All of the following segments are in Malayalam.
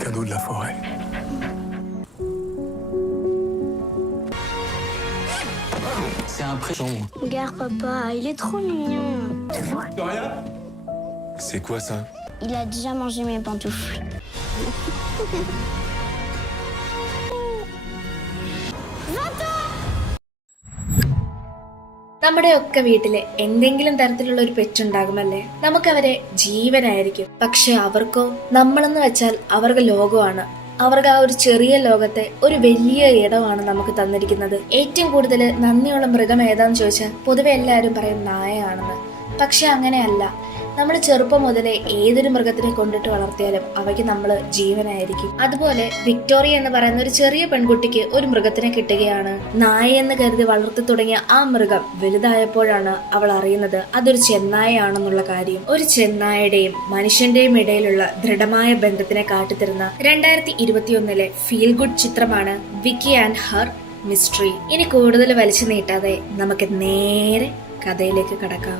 cadeau de la forêt. C'est un prénom. Regarde papa, il est trop mignon. Rien. C'est quoi ça? Il a déjà mangé mes pantoufles. നമ്മുടെയൊക്കെ വീട്ടില് എന്തെങ്കിലും തരത്തിലുള്ള ഒരു പെറ്റുണ്ടാകുമല്ലേ? നമുക്കവരെ ജീവനായിരിക്കും. പക്ഷെ അവർക്കോ നമ്മളെന്ന് വെച്ചാൽ അവർക്ക് ലോകമാണ്. അവർക്ക് ആ ഒരു ചെറിയ ലോകത്തെ ഒരു വലിയ ഇടമാണ് നമുക്ക് തന്നിരിക്കുന്നത്. ഏറ്റവും കൂടുതൽ നന്ദിയുള്ള മൃഗം ഏതാന്ന് ചോദിച്ചാൽ പൊതുവെ എല്ലാവരും പറയും നായയാണെന്ന്. പക്ഷെ അങ്ങനെയല്ല. നമ്മൾ ചെറുപ്പം മുതലേ ഏതൊരു മൃഗത്തിനെ കൊണ്ടിട്ട് വളർത്തിയാലും അവയ്ക്ക് നമ്മൾ ജീവനായിരിക്കും. അതുപോലെ വിക്ടോറിയ എന്ന് പറയുന്ന ഒരു ചെറിയ പെൺകുട്ടിക്ക് ഒരു മൃഗത്തിനെ കിട്ടുകയാണ്. നായ എന്ന് കരുതി വളർത്തി തുടങ്ങിയ ആ മൃഗം വലുതായപ്പോഴാണ് അവൾ അറിയുന്നത് അതൊരു ചെന്നായയാണെന്നുള്ള കാര്യം. ഒരു ചെന്നായയുടെയും മനുഷ്യന്റെയും ഇടയിലുള്ള ദൃഢമായ ബന്ധത്തിനെ കാട്ടിത്തരുന്ന 2021 ഫീൽ ഗുഡ് ചിത്രമാണ് വിക്കി ആൻഡ് ഹർ മിസ്റ്ററി. ഇനി കൂടുതൽ വലിച്ചു നീട്ടാതെ നമുക്ക് നേരെ കഥയിലേക്ക് കടക്കാം.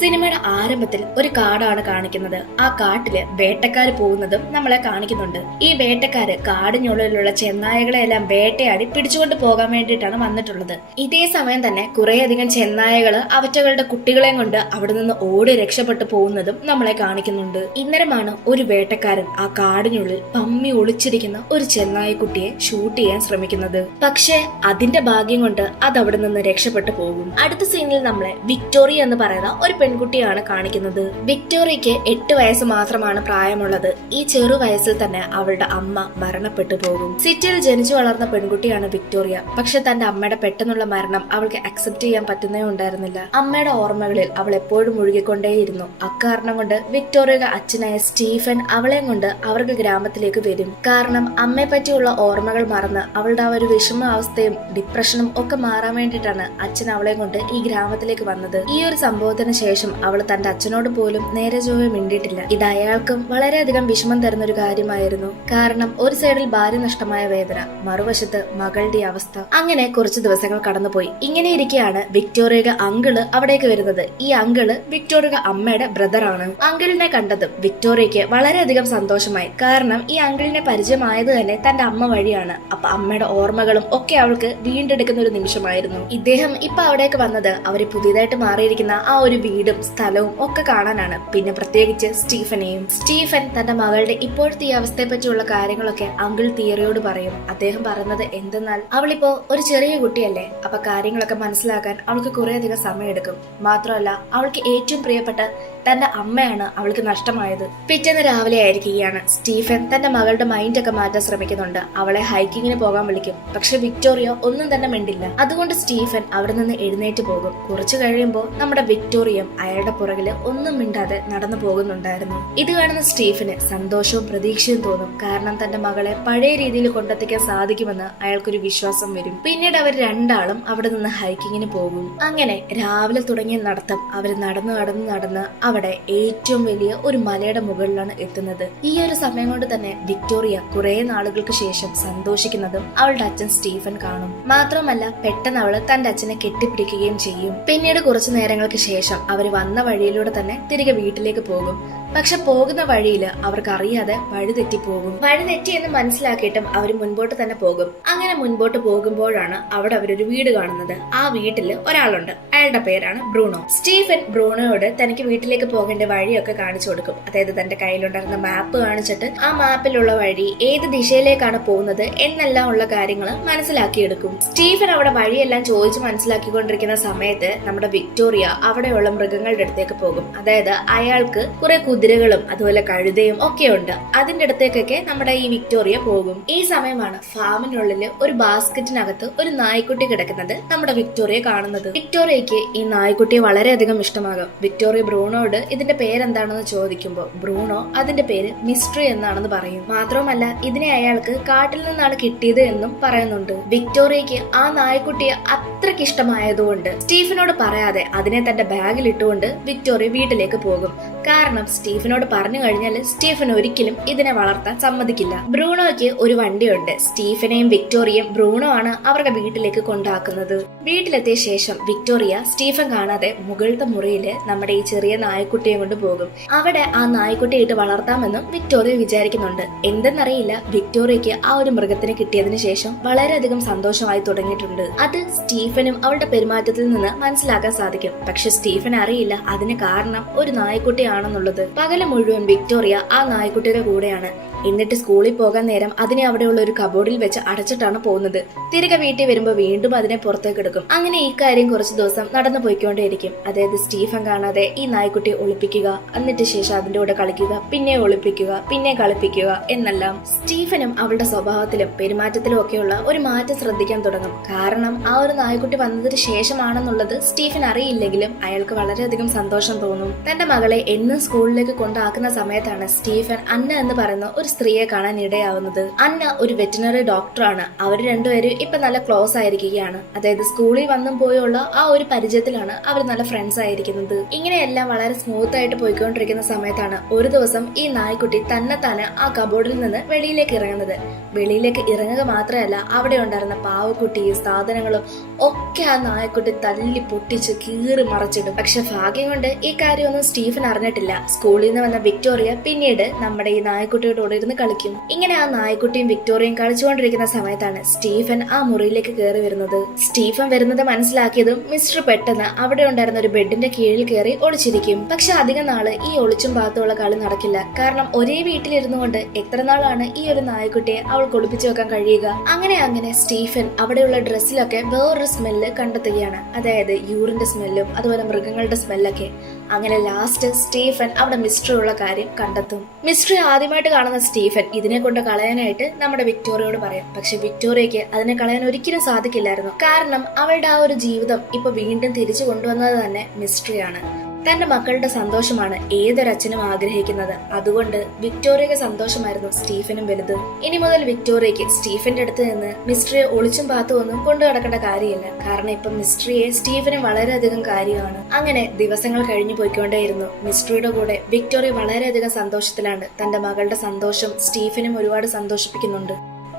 സിനിമയുടെ ആരംഭത്തിൽ ഒരു കാടാണ് കാണിക്കുന്നത്. ആ കാട്ടില് വേട്ടക്കാര് പോകുന്നതും നമ്മളെ കാണിക്കുന്നുണ്ട്. ഈ വേട്ടക്കാര് കാടിനുള്ളിലുള്ള ചെന്നായകളെ എല്ലാം വേട്ടയാടി പിടിച്ചുകൊണ്ട് പോകാൻ വേണ്ടിയിട്ടാണ് വന്നിട്ടുള്ളത്. ഇതേ സമയം തന്നെ കുറേയധികം ചെന്നായകള് അവറ്റകളുടെ കുട്ടികളെയും കൊണ്ട് അവിടെ നിന്ന് ഓടി രക്ഷപ്പെട്ടു പോകുന്നതും നമ്മളെ കാണിക്കുന്നുണ്ട്. ഇന്നരമാണ് ഒരു വേട്ടക്കാരൻ ആ കാടിനുള്ളിൽ പമ്മി ഒളിച്ചിരിക്കുന്ന ഒരു ചെന്നായക്കുട്ടിയെ ഷൂട്ട് ചെയ്യാൻ ശ്രമിക്കുന്നത്. പക്ഷെ അതിന്റെ ഭാഗ്യം കൊണ്ട് അത് അവിടെ നിന്ന് രക്ഷപ്പെട്ടു പോകും. അടുത്ത സീനിൽ നമ്മളെ വിക്ടോറിയ എന്ന് പറയുന്ന ഒരു പെൺകുട്ടിയാണ് കാണിക്കുന്നത്. വിക്ടോറിയയ്ക്ക് 8 വയസ്സ് മാത്രമാണ് പ്രായമുള്ളത്. ഈ ചെറു വയസ്സിൽ തന്നെ അവളുടെ അമ്മ മരണപ്പെട്ടു പോകും. സിറ്റിയിൽ ജനിച്ചു വളർന്ന പെൺകുട്ടിയാണ് വിക്ടോറിയ. പക്ഷെ തന്റെ അമ്മയുടെ പെട്ടെന്നുള്ള മരണം അവൾക്ക് അക്സെപ്റ്റ് ചെയ്യാൻ പറ്റുന്നേ ഉണ്ടായിരുന്നില്ല. അമ്മയുടെ ഓർമ്മകളിൽ അവൾ എപ്പോഴും മുഴുകിക്കൊണ്ടേയിരുന്നു. അക്കാരണം കൊണ്ട് വിക്ടോറിയയുടെ അച്ഛനായ സ്റ്റീഫൻ അവളെയും കൊണ്ട് അവർക്ക് ഗ്രാമത്തിലേക്ക് വരും. കാരണം അമ്മയെ പറ്റിയുള്ള ഓർമ്മകൾ മറന്ന് അവളുടെ ആ ഒരു വിഷമാവസ്ഥയും ഡിപ്രഷനും ഒക്കെ മാറാൻ വേണ്ടിയിട്ടാണ് അച്ഛൻ അവളെ കൊണ്ട് ഈ ഗ്രാമത്തിലേക്ക് വന്നത്. ഈ ഒരു സംഭവത്തിന് ശേഷം അവൾ തന്റെ അച്ഛനോട് പോലും നേരെ ചൊവ്വേ മിണ്ടിയിട്ടില്ല. ഇത് അയാൾക്കും വളരെയധികം വിഷമം തരുന്ന ഒരു കാര്യമായിരുന്നു. കാരണം ഒരു സൈഡിൽ ഭാര്യ നഷ്ടമായ വേദന, മറുവശത്ത് മകളുടെ അവസ്ഥ. അങ്ങനെ കുറച്ച് ദിവസങ്ങൾ കടന്നുപോയി. ഇങ്ങനെ ഇരിക്കെയാണ് വിക്ടോറിയയുടെ അങ്കിള് അവിടേക്ക് വരുന്നത്. ഈ അങ്കിള് വിക്ടോറിയയുടെ അമ്മയുടെ ബ്രദറാണ്. അങ്കിളിനെ കണ്ടതും വിക്ടോറിയയ്ക്ക് വളരെയധികം സന്തോഷമായി. കാരണം ഈ അങ്കിളിനെ പരിചയമായത് തന്നെ തന്റെ അമ്മ വഴിയാണ്. അപ്പൊ അമ്മയുടെ ഓർമ്മകളും ഒക്കെ അവൾക്ക് വീണ്ടെടുക്കുന്ന ഒരു നിമിഷമായിരുന്നു. ഇദ്ദേഹം ഇപ്പൊ അവിടേക്ക് വന്നത് അവര് പുതിയതായിട്ട് മാറിയിരിക്കുന്ന ആ ഒരു വീടും സ്ഥലവും ഒക്കെ കാണാനാണ്. പിന്നെ പ്രത്യേകിച്ച് സ്റ്റീഫൻ തന്റെ മകളുടെ ഇപ്പോഴത്തെ ഈ അവസ്ഥയെ പറ്റിയുള്ള കാര്യങ്ങളൊക്കെ അങ്കിൾ തിയറിയോട് പറയും. അദ്ദേഹം പറയുന്നത് എന്തെന്നാൽ അവളിപ്പോ ഒരു ചെറിയ കുട്ടിയല്ലേ, അപ്പൊ കാര്യങ്ങളൊക്കെ മനസ്സിലാക്കാൻ അവൾക്ക് കുറേയധികം സമയമെടുക്കും. മാത്രമല്ല അവൾക്ക് ഏറ്റവും പ്രിയപ്പെട്ട തന്റെ അമ്മയാണ് അവൾക്ക് നഷ്ടമായത്. പിറ്റേന്ന് രാവിലെ ആയിരിക്കുകയാണ്. സ്റ്റീഫൻ തന്റെ മകളുടെ മൈൻഡ് ഒക്കെ മാറ്റാൻ ശ്രമിക്കുന്നുണ്ട്. അവളെ ഹൈക്കിങ്ങിന് പോകാൻ വിളിക്കും. പക്ഷെ വിക്ടോറിയ ഒന്നും തന്നെ മിണ്ടില്ല. അതുകൊണ്ട് സ്റ്റീഫൻ അവിടെ നിന്ന് എഴുന്നേറ്റ് പോകും. കുറച്ചു കഴിയുമ്പോൾ നമ്മുടെ വിക്ടോറിയ അയാളുടെ പുറകില് ഒന്നും മിണ്ടാതെ നടന്നു പോകുന്നുണ്ടായിരുന്നു. ഇത് കാണുന്ന സ്റ്റീഫന് സന്തോഷവും പ്രതീക്ഷയും തോന്നും. കാരണം തന്റെ മകളെ പഴയ രീതിയിൽ കൊണ്ടെത്തിക്കാൻ സാധിക്കുമെന്ന് അയാൾക്കൊരു വിശ്വാസം വരും. പിന്നീട് അവർ രണ്ടാളും അവിടെ നിന്ന് ഹൈക്കിങ്ങിന് പോകും. അങ്ങനെ രാവിലെ തുടങ്ങിയ നടത്തം അവർ നടന്ന് അവിടെ ഏറ്റവും വലിയ ഒരു മലയുടെ മുകളിലാണ് എത്തുന്നത്. ഈ ഒരു സമയം കൊണ്ട് തന്നെ വിക്ടോറിയ കുറെ നാളുകൾക്ക് ശേഷം സന്തോഷിക്കുന്നതും അവളുടെ അച്ഛൻ സ്റ്റീഫൻ കാണും. മാത്രമല്ല പെട്ടെന്ന് അവള് തന്റെ അച്ഛനെ കെട്ടിപ്പിടിക്കുകയും ചെയ്യും. പിന്നീട് കുറച്ചു നേരങ്ങൾക്ക് ശേഷം അവര് വന്ന വഴിയിലൂടെ തന്നെ തിരികെ വീട്ടിലേക്ക് പോകും. പക്ഷെ പോകുന്ന വഴിയിൽ അവർക്ക് അറിയാതെ വഴി തെറ്റിപ്പോകും. വഴി തെറ്റി എന്ന് മനസ്സിലാക്കിയിട്ടും അവർ മുൻപോട്ട് തന്നെ പോകും. അങ്ങനെ മുൻപോട്ട് പോകുമ്പോഴാണ് അവിടെ അവരൊരു വീട് കാണുന്നത്. ആ വീട്ടിൽ ഒരാളുണ്ട്. അയാളുടെ പേരാണ് ബ്രൂണോ. സ്റ്റീഫൻ ബ്രൂണോയോട് തനിക്ക് വീട്ടിലേക്ക് പോകേണ്ട വഴിയൊക്കെ കാണിച്ചു കൊടുക്കും. അതായത് തന്റെ കയ്യിലുണ്ടായിരുന്ന മാപ്പ് കാണിച്ചിട്ട് ആ മാപ്പിലുള്ള വഴി ഏത് ദിശയിലേക്കാണ് പോകുന്നത് എന്നെല്ലാം ഉള്ള കാര്യങ്ങൾ മനസ്സിലാക്കിയെടുക്കും. സ്റ്റീഫൻ അവിടെ വഴിയെല്ലാം ചോദിച്ച് മനസ്സിലാക്കിക്കൊണ്ടിരിക്കുന്ന സമയത്ത് നമ്മുടെ വിക്ടോറിയ അവിടെയുള്ള മൃഗങ്ങളുടെ അടുത്തേക്ക് പോകും. അതായത് അയാൾക്ക് കുറെ കുതിരകളും അതുപോലെ കഴുതയും ഒക്കെ ഉണ്ട്. അതിന്റെ അടുത്തേക്കൊക്കെ നമ്മുടെ ഈ വിക്ടോറിയ പോകും. ഈ സമയമാണ് ഫാമിനുള്ളില് ഒരു ബാസ്ക്കറ്റിനകത്ത് ഒരു നായ്ക്കുട്ടി കിടക്കുന്നത് നമ്മുടെ വിക്ടോറിയ കാണുന്നത്. വിക്ടോറിയക്ക് ഈ നായ്ക്കുട്ടിയെ വളരെയധികം ഇഷ്ടമാകും. വിക്ടോറിയ ബ്രൂണോട് ഇതിന്റെ പേരെന്താണെന്ന് ചോദിക്കുമ്പോൾ ബ്രൂണോ അതിന്റെ പേര് മിസ്റ്ററി എന്നാണെന്ന് പറയും. മാത്രമല്ല ഇതിനെ അയാൾക്ക് കാട്ടിൽ നിന്നാണ് കിട്ടിയത് എന്നും പറയുന്നുണ്ട്. വിക്ടോറിയക്ക് ആ നായ്ക്കുട്ടിയെ അത്രയ്ക്ക് ഇഷ്ടമായതുകൊണ്ട് സ്റ്റീഫനോട് പറയാതെ അതിനെ തന്റെ ബാഗിൽ ഇട്ടുകൊണ്ട് വിക്ടോറിയ വീട്ടിലേക്ക് പോകും. കാരണം സ്റ്റീഫനോട് പറഞ്ഞു കഴിഞ്ഞാൽ സ്റ്റീഫൻ ഒരിക്കലും ഇതിനെ വളർത്താൻ സമ്മതിക്കില്ല. ബ്രൂണോയ്ക്ക് ഒരു വണ്ടിയുണ്ട്. സ്റ്റീഫനെയും വിക്ടോറിയയും ബ്രൂണോ ആണ് അവരുടെ വീട്ടിലേക്ക് കൊണ്ടാക്കുന്നത്. വീട്ടിലെത്തിയ ശേഷം വിക്ടോറിയ സ്റ്റീഫൻ കാണാതെ മുകളിലത്തെ മുറിയില് നമ്മുടെ ഈ ചെറിയ നായ്ക്കുട്ടിയെ കൊണ്ട് പോകും. അവിടെ ആ നായ്ക്കുട്ടിയെ ഇട്ട് വളർത്താമെന്നും വിക്ടോറിയ വിചാരിക്കുന്നുണ്ട്. എന്തെന്നറിയില്ല, വിക്ടോറിയക്ക് ആ ഒരു മൃഗത്തിനെ കിട്ടിയതിനു ശേഷം വളരെയധികം സന്തോഷമായി തുടങ്ങിയിട്ടുണ്ട്. അത് സ്റ്റീഫനും അവളുടെ പെരുമാറ്റത്തിൽ നിന്ന് മനസ്സിലാക്കാൻ സാധിക്കും. പക്ഷെ സ്റ്റീഫൻ അറിയില്ല അതിന് കാരണം ഒരു നായ്ക്കുട്ടിയാണെന്നുള്ളത്. പകല് മുഴുവൻ വിക്ടോറിയ ആ നായ്ക്കുട്ടിയുടെ കൂടെയാണ്. എന്നിട്ട് സ്കൂളിൽ പോകാൻ നേരം അതിനെ അവിടെയുള്ള ഒരു കബോർഡിൽ വെച്ച് അടച്ചിട്ടാണ് പോകുന്നത്. തിരികെ വീട്ടിൽ വരുമ്പോൾ വീണ്ടും അതിനെ പുറത്തേക്ക് എടുക്കും. അങ്ങനെ ഈ കാര്യം കുറച്ചു ദിവസം നടന്നു പോയിക്കൊണ്ടേയിരിക്കും. അതായത് സ്റ്റീഫൻ കാണാതെ ഈ നായ്ക്കുട്ടിയെ ഒളിപ്പിക്കുക, എന്നിട്ട് ശേഷം അതിന്റെ കൂടെ കളിക്കുക, പിന്നെ ഒളിപ്പിക്കുക, പിന്നെ കളിപ്പിക്കുക എന്നെല്ലാം. സ്റ്റീഫനും അവളുടെ സ്വഭാവത്തിലും പെരുമാറ്റത്തിലും ഒക്കെയുള്ള ഒരു മാറ്റം ശ്രദ്ധിക്കാൻ തുടങ്ങും. കാരണം ആ ഒരു നായ്ക്കുട്ടി വന്നതിന് ശേഷമാണെന്നുള്ളത് സ്റ്റീഫൻ അറിയില്ലെങ്കിലും അയാൾക്ക് വളരെയധികം സന്തോഷം തോന്നും. തന്റെ മകളെ എന്നും സ്കൂളിലേക്ക് കൊണ്ടാക്കുന്ന സമയത്താണ് സ്റ്റീഫൻ അന്ന എന്ന് പറയുന്ന ഒരു സ്ത്രീയെ കാണാൻ ഇടയാവുന്നത്. അന്ന ഒരു വെറ്റിനറി ഡോക്ടറാണ്. അവർ രണ്ടുപേരും ഇപ്പൊ നല്ല ക്ലോസ് ആയിരിക്കുകയാണ്. അതായത് സ്കൂളിൽ വന്നും പോയുള്ള ആ ഒരു പരിചയത്തിലാണ് അവർ നല്ല ഫ്രണ്ട്സ് ആയിരിക്കുന്നത്. ഇങ്ങനെയെല്ലാം വളരെ സ്മൂത്ത് ആയിട്ട് പോയിക്കൊണ്ടിരിക്കുന്ന സമയത്താണ് ഒരു ദിവസം ഈ നായ്ക്കുട്ടി തന്നെത്താനെ ആ കബോർഡിൽ നിന്ന് വെളിയിലേക്ക് ഇറങ്ങുന്നത്. വെളിയിലേക്ക് ഇറങ്ങുക മാത്രമല്ല, അവിടെ ഉണ്ടായിരുന്ന പാവക്കുട്ടിയും സാധനങ്ങളും ഒക്കെ ആ നായ്ക്കുട്ടി തല്ലി പൊട്ടിച്ച് കീറി മറച്ചിടും. പക്ഷെ ഭാഗ്യം കൊണ്ട് ഈ കാര്യമൊന്നും സ്റ്റീഫൻ അറിഞ്ഞിട്ടില്ല. സ്കൂളിൽ നിന്ന് വന്ന വിക്ടോറിയ പിന്നീട് നമ്മുടെ ഈ നായ്ക്കുട്ടിയോട് ഇരുന്ന് കളിക്കും. ഇങ്ങനെ ആ നായ്ക്കുട്ടിയും വിക്ടോറിയയും കളിച്ചുകൊണ്ടിരിക്കുന്ന സമയത്താണ് സ്റ്റീഫൻ ആ മുറിയിലേക്ക് കയറി വരുന്നത്. സ്റ്റീഫൻ വരുന്നത് മനസ്സിലാക്കിയതും മിസ്റ്റർ പെട്ടെന്ന് അവിടെ ഉണ്ടായിരുന്ന ഒരു ബെഡിന്റെ കീഴിൽ കയറി ഒളിച്ചിരിക്കും. പക്ഷെ അധികം നാള് ഈ ഒളിച്ചും പാത്തുള്ള കളി നടക്കില്ല. കാരണം ഒരേ വീട്ടിലിരുന്നു കൊണ്ട് എത്ര നാളാണ് ഈ ഒരു നായ്ക്കുട്ടിയെ അവൾക്ക് ഒളിപ്പിച്ചു വെക്കാൻ കഴിയുക. അങ്ങനെ സ്റ്റീഫൻ അവിടെയുള്ള ഡ്രസ്സിലൊക്കെ വേറൊരു സ്മെല്ല് കണ്ടെത്തുകയാണ്. അതായത് യൂറിന്റെ സ്മെല്ലും അതുപോലെ മൃഗങ്ങളുടെ സ്മെല്ലൊക്കെ. അങ്ങനെ ലാസ്റ്റ് സ്റ്റീഫൻ അവിടെ മിസ്റ്ററി ഉള്ള കാര്യം കണ്ടെത്തും. മിസ്റ്ററി ആദ്യമായിട്ട് കാണുന്ന സ്റ്റീഫൻ ഇതിനെ കൊണ്ട് കളയാനായിട്ട് നമ്മുടെ വിക്ടോറിയയോട് പറയും. പക്ഷെ വിക്ടോറിയക്ക് അതിനെ കളയാൻ ഒരിക്കലും സാധിക്കില്ലായിരുന്നു. കാരണം അവളുടെ ആ ഒരു ജീവിതം ഇപ്പൊ വീണ്ടും തിരിച്ചു കൊണ്ടുവന്നത് തന്നെ മിസ്റ്ററിയാണ്. തന്റെ മക്കളുടെ സന്തോഷമാണ് ഏതൊരച്ഛനും ആഗ്രഹിക്കുന്നത്. അതുകൊണ്ട് വിക്ടോറിയക്ക് സന്തോഷമായിരുന്നു സ്റ്റീഫനും വലുത്. ഇനി മുതൽ വിക്ടോറിയക്ക് സ്റ്റീഫന്റെ അടുത്ത് നിന്ന് മിസ്റ്ററിയെ ഒളിച്ചും പാത്തും ഒന്നും കൊണ്ടു നടക്കേണ്ട കാര്യമില്ല. കാരണം ഇപ്പൊ മിസ്റ്ററിയെ സ്റ്റീഫനും വളരെയധികം കാര്യമാണ്. അങ്ങനെ ദിവസങ്ങൾ കഴിഞ്ഞു പോയിക്കൊണ്ടേയിരുന്നു. മിസ്റ്ററിയുടെ കൂടെ വിക്ടോറിയ വളരെയധികം സന്തോഷത്തിലാണ്. തന്റെ മകളുടെ സന്തോഷം സ്റ്റീഫനും ഒരുപാട് സന്തോഷിപ്പിക്കുന്നുണ്ട്.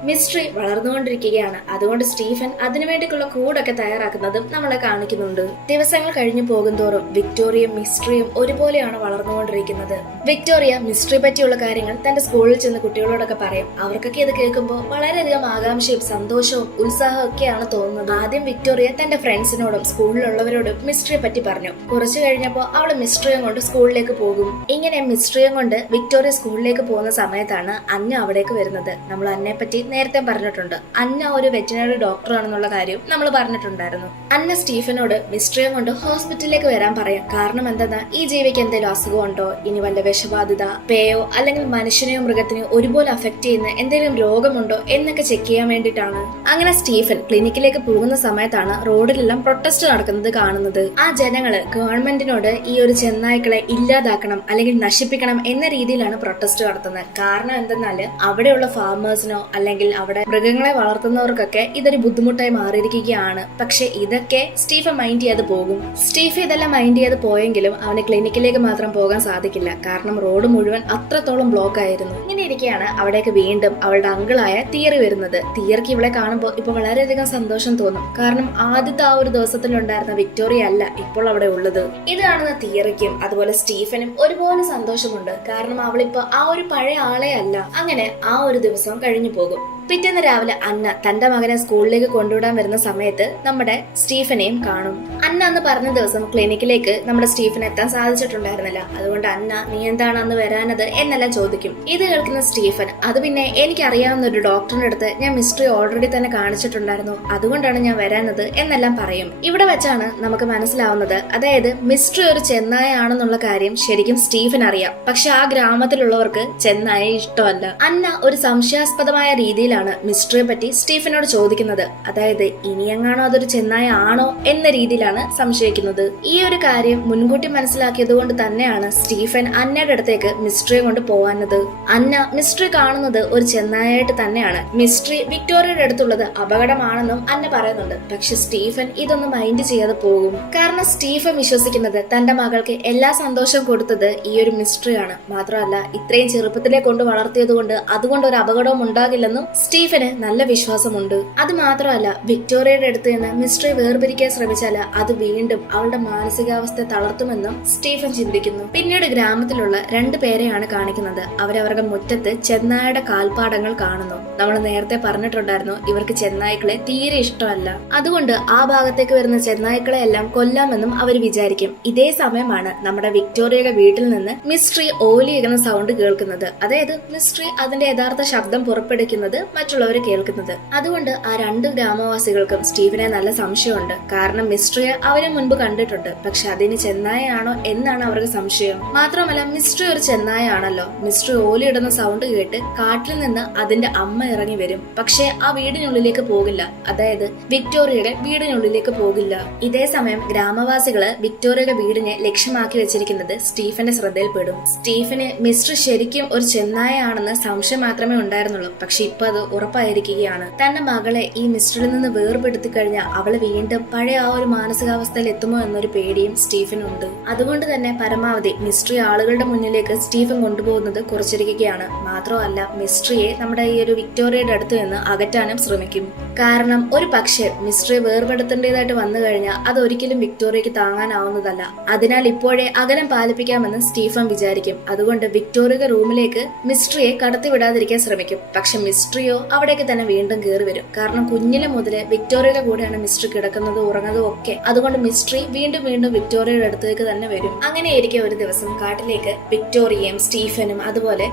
മിസ്റ്ററി വളർന്നുകൊണ്ടിരിക്കുകയാണ്. അതുകൊണ്ട് സ്റ്റീഫൻ അതിനുവേണ്ടിയുള്ള കൂടൊക്കെ തയ്യാറാക്കുന്നതും നമ്മളെ കാണിക്കുന്നുണ്ട്. ദിവസങ്ങൾ കഴിഞ്ഞു പോകുന്തോറും വിക്ടോറിയയും മിസ്റ്ററിയും ഒരുപോലെയാണ് വളർന്നുകൊണ്ടിരിക്കുന്നത്. വിക്ടോറിയ മിസ്റ്ററി പറ്റിയുള്ള കാര്യങ്ങൾ തന്റെ സ്കൂളിൽ ചെന്ന് കുട്ടികളോടൊക്കെ പറയും. അവർക്കൊക്കെ ഇത് കേൾക്കുമ്പോൾ വളരെയധികം ആകാംക്ഷയും സന്തോഷവും ഉത്സാഹവും ഒക്കെയാണ് തോന്നുന്നത്. ആദ്യം വിക്ടോറിയ തന്റെ ഫ്രണ്ട്സിനോടും സ്കൂളിലുള്ളവരോടും മിസ്റ്ററിയെ പറ്റി പറഞ്ഞു. കുറച്ചു കഴിഞ്ഞപ്പോൾ അവള് മിസ്റ്ററിയും കൊണ്ട് സ്കൂളിലേക്ക് പോകും. ഇങ്ങനെ മിസ്റ്ററിയും കൊണ്ട് വിക്ടോറിയ സ്കൂളിലേക്ക് പോകുന്ന സമയത്താണ് അന്ന അവിടേക്ക് വരുന്നത്. നമ്മൾ അന്നയെ പറ്റി നേരത്തെ പറഞ്ഞിട്ടുണ്ട്. അന്ന ഒരു വെറ്റിനറി ഡോക്ടർ ആണെന്നുള്ള കാര്യം നമ്മൾ പറഞ്ഞിട്ടുണ്ടായിരുന്നു. അന്ന സ്റ്റീഫനോട് മിസ്റ്ററിയെ കൊണ്ട് ഹോസ്പിറ്റലിലേക്ക് വരാൻ പറയാം. കാരണം എന്താ, ഈ ജീവിക്ക് എന്തെങ്കിലും അസുഖമുണ്ടോ, ഇനി വല്ല വിഷബാധിത, പേയോ അല്ലെങ്കിൽ മനുഷ്യനെയോ മൃഗത്തിനെയോ ഒരുപോലെ അഫക്ട് ചെയ്യുന്ന എന്തെങ്കിലും രോഗമുണ്ടോ എന്നൊക്കെ ചെക്ക് ചെയ്യാൻ വേണ്ടിയിട്ടാണ്. അങ്ങനെ സ്റ്റീഫൻ ക്ലിനിക്കിലേക്ക് പോകുന്ന സമയത്താണ് റോഡിലെല്ലാം പ്രൊട്ടസ്റ്റ് നടക്കുന്നത് കാണുന്നത്. ആ ജനങ്ങള് ഗവൺമെന്റിനോട് ഈ ഒരു ചെന്നായ്ക്കളെ ഇല്ലാതാക്കണം അല്ലെങ്കിൽ നശിപ്പിക്കണം എന്ന രീതിയിലാണ് പ്രൊട്ടസ്റ്റ് നടത്തുന്നത്. കാരണം എന്തെന്നാല് അവിടെയുള്ള ഫാമേഴ്സിനോ അല്ലെങ്കിൽ അവിടെ മൃഗങ്ങളെ വളർത്തുന്നവർക്കൊക്കെ ഇതൊരു ബുദ്ധിമുട്ടായി മാറിയിരിക്കുകയാണ്. പക്ഷെ ഇതൊക്കെ സ്റ്റീഫൻ മൈൻഡ് ചെയ്ത് പോകും. സ്റ്റീഫൻ ഇതെല്ലാം മൈൻഡ് ചെയ്ത് പോയെങ്കിലും അവന് ക്ലിനിക്കിലേക്ക് മാത്രം പോകാൻ സാധിക്കില്ല. കാരണം റോഡ് മുഴുവൻ അത്രത്തോളം ബ്ലോക്ക് ആയിരുന്നു. ഇങ്ങനെ ഇരിക്കെയാണ് അവിടേക്ക് വീണ്ടും അവളുടെ അങ്കിളായ തിയറി വരുന്നത്. തിയറിക്ക് ഇവളെ കാണുമ്പോൾ ഇപ്പൊ വളരെയധികം സന്തോഷം തോന്നും. കാരണം ആദ്യത്തെ ആ ഒരു ദിവസത്തിലുണ്ടായിരുന്ന വിക്ടോറിയ അല്ല ഇപ്പോൾ അവിടെ ഉള്ളത്. ഇത് കാണുന്ന തിയറിക്കും അതുപോലെ സ്റ്റീഫനും ഒരുപോലെ സന്തോഷമുണ്ട്. കാരണം അവളിപ്പോ ആ ഒരു പഴയ ആളെ അല്ല. അങ്ങനെ ആ ഒരു ദിവസം കഴിഞ്ഞു പോകും. പിറ്റേന്ന് രാവിലെ അന്ന തന്റെ മകനെ സ്കൂളിലേക്ക് കൊണ്ടുവിടാൻ വരുന്ന സമയത്ത് നമ്മുടെ സ്റ്റീഫനെയും കാണും. അന്ന അന്ന് പറഞ്ഞ ദിവസം ക്ലിനിക്കിലേക്ക് നമ്മുടെ സ്റ്റീഫൻ എത്താൻ സാധിച്ചിട്ടുണ്ടായിരുന്നില്ല. അതുകൊണ്ട് അന്ന നീ എന്താണ് അന്ന് വരാനത് എന്നെല്ലാം ചോദിക്കും. ഇത് കേൾക്കുന്ന സ്റ്റീഫൻ അത് പിന്നെ എനിക്കറിയാവുന്ന ഒരു ഡോക്ടറിന്റെ അടുത്ത് ഞാൻ മിസ്റ്ററി ഓൾറെഡി തന്നെ കാണിച്ചിട്ടുണ്ടായിരുന്നു, അതുകൊണ്ടാണ് ഞാൻ വരാനത് എന്നെല്ലാം പറയും. ഇവിടെ വെച്ചാണ് നമുക്ക് മനസ്സിലാവുന്നത്, അതായത് മിസ്റ്ററി ഒരു ചെന്നായ ആണെന്നുള്ള കാര്യം ശരിക്കും സ്റ്റീഫൻ അറിയാം. പക്ഷെ ആ ഗ്രാമത്തിലുള്ളവർക്ക് ചെന്നായ ഇഷ്ടമല്ല. അന്ന ഒരു സംശയാസ്പദമായ രീതിയിലാണ് രീതിയിലാണ് മിസ്റ്ററിയെ പറ്റി സ്റ്റീഫനോട് ചോദിക്കുന്നത്. അതായത് ഇനിയെങ്ങാണോ അതൊരു ചെന്നായ ആണോ എന്ന രീതിയിലാണ് സംശയിക്കുന്നത്. ഈ ഒരു കാര്യം മുൻകൂട്ടി മനസ്സിലാക്കിയത് കൊണ്ട് തന്നെയാണ് സ്റ്റീഫൻ അന്നയുടെ അടുത്തേക്ക് മിസ്റ്ററിയെ കൊണ്ട് പോവാനത്. അന്ന മിസ്റ്ററി കാണുന്നത് ഒരു ചെന്നായായിട്ട് തന്നെയാണ്. മിസ്റ്ററി വിക്ടോറിയയുടെ അടുത്തുള്ളത് അപകടമാണെന്നും അന്ന പറയുന്നുണ്ട്. പക്ഷെ സ്റ്റീഫൻ ഇതൊന്നും മൈൻഡ് ചെയ്യാതെ പോകും. കാരണം സ്റ്റീഫൻ വിശ്വസിക്കുന്നത് തന്റെ മകൾക്ക് എല്ലാ സന്തോഷവും കൊടുത്തത് ഈ ഒരു മിസ്റ്ററിയാണ്. മാത്രമല്ല ഇത്രയും ചെറുപ്പത്തിലെ കൊണ്ട് വളർത്തിയത് കൊണ്ട് അതുകൊണ്ട് ഒരു അപകടവും ഉണ്ടാകില്ലെന്നും സ്റ്റീഫന് നല്ല വിശ്വാസമുണ്ട്. അത് മാത്രമല്ല വിക്ടോറിയയുടെ അടുത്ത് നിന്ന് മിസ്റ്ററി വേർപിരിക്കാൻ ശ്രമിച്ചാൽ അത് വീണ്ടും അവളുടെ മാനസികാവസ്ഥ തളർത്തുമെന്നും സ്റ്റീഫൻ ചിന്തിക്കുന്നു. പിന്നീട് ഗ്രാമത്തിലുള്ള 2 പേരെയാണ് കാണിക്കുന്നത്. അവരവരുടെ മുറ്റത്ത് ചെന്നായയുടെ കാൽപ്പാടങ്ങൾ കാണുന്നു. നമ്മൾ നേരത്തെ പറഞ്ഞിട്ടുണ്ടായിരുന്നു ഇവർക്ക് ചെന്നായ്ക്കളെ തീരെ ഇഷ്ടമല്ല. അതുകൊണ്ട് ആ ഭാഗത്തേക്ക് വരുന്ന ചെന്നായ്ക്കളെ എല്ലാം കൊല്ലാമെന്നും അവർ വിചാരിക്കും. ഇതേ സമയമാണ് നമ്മുടെ വിക്ടോറിയയുടെ വീട്ടിൽ നിന്ന് മിസ്റ്ററി ഓലി എന്ന സൗണ്ട് കേൾക്കുന്നത്. അതായത് മിസ്റ്ററി അതിന്റെ യഥാർത്ഥ ശബ്ദം പുറപ്പെടുവിക്കുന്നത് മറ്റുള്ളവർ കേൾക്കുന്നത്. അതുകൊണ്ട് ആ 2 ഗ്രാമവാസികൾക്കും സ്റ്റീഫനെ നല്ല സംശയമുണ്ട്. കാരണം മിസ്റ്ററിയെ അവരെ മുൻപ് കണ്ടിട്ടുണ്ട്. പക്ഷെ അതിന് ചെന്നായാണോ എന്നാണ് അവർക്ക് സംശയം. മാത്രമല്ല മിസ്റ്ററി ഒരു ചെന്നായാണല്ലോ. മിസ്റ്ററി ഓലി ഇടുന്ന സൗണ്ട് കേട്ട് കാട്ടിൽ നിന്ന് അതിന്റെ അമ്മ ഇറങ്ങി വരും. പക്ഷെ ആ വീടിനുള്ളിലേക്ക് പോകില്ല. അതായത് വിക്ടോറിയയുടെ വീടിനുള്ളിലേക്ക് പോകില്ല. ഇതേ സമയം ഗ്രാമവാസികള് വിക്ടോറിയയുടെ വീടിനെ ലക്ഷ്യമാക്കി വെച്ചിരിക്കുന്നത് സ്റ്റീഫന്റെ ശ്രദ്ധയിൽപ്പെടും. സ്റ്റീഫന് മിസ്റ്റർ ശരിക്കും ഒരു ചെന്നായാണെന്ന് സംശയം മാത്രമേ ഉണ്ടായിരുന്നുള്ളൂ. പക്ഷെ ഇപ്പൊ അത് ഉറപ്പായിരിക്കുകയാണ്. തന്റെ മകളെ ഈ മിസ്റ്ററിൽ നിന്ന് വേർപെടുത്തി കഴിഞ്ഞാൽ അവള് വീണ്ടും പഴയ ആ ഒരു മാനസികാവസ്ഥയിൽ എത്തുമോ എന്നൊരു പേടിയും സ്റ്റീഫനുണ്ട്. അതുകൊണ്ട് തന്നെ പരമാവധി മിസ്റ്ററി ആളുകളുടെ മുന്നിലേക്ക് സ്റ്റീഫൻ കൊണ്ടുപോകുന്നത് കുറച്ചിരിക്കുകയാണ്. മാത്രമല്ല മിസ്റ്ററിയെ നമ്മുടെ ഈ ഒരു വിക്ടോറിയയുടെ അടുത്ത് നിന്ന് അകറ്റാനും ശ്രമിക്കും. കാരണം ഒരു പക്ഷേ മിസ്റ്ററിയെ വേർപെടുത്തേണ്ടതായിട്ട് വന്നു കഴിഞ്ഞാൽ അത് ഒരിക്കലും വിക്ടോറിയക്ക് താങ്ങാനാവുന്നതല്ല. അതിനാൽ ഇപ്പോഴേ അകലം പാലിപ്പിക്കാമെന്ന് സ്റ്റീഫൻ വിചാരിക്കും. അതുകൊണ്ട് വിക്ടോറിയ റൂമിലേക്ക് മിസ്റ്ററിയെ കടത്തിവിടാതിരിക്കാൻ ശ്രമിക്കും. പക്ഷെ മിസ്റ്ററിയോ അവിടേക്ക് തന്നെ വീണ്ടും കയറി വരും. കാരണം കുഞ്ഞിലെ മുതലേ വിക്ടോറിയയുടെ കൂടെയാണ് മിസ്റ്ററി കിടക്കുന്നതും ഉറങ്ങുന്നതും ഒക്കെ. അതുകൊണ്ട് മിസ്റ്ററി വീണ്ടും വീണ്ടും വിക്ടോറിയയുടെ അടുത്തേക്ക് തന്നെ വരും. അങ്ങനെയായിരിക്കും ഒരു ദിവസം കാട്ടിലേക്ക് വിക്ടോറിയയും സ്റ്റീഫനും അതുപോലെ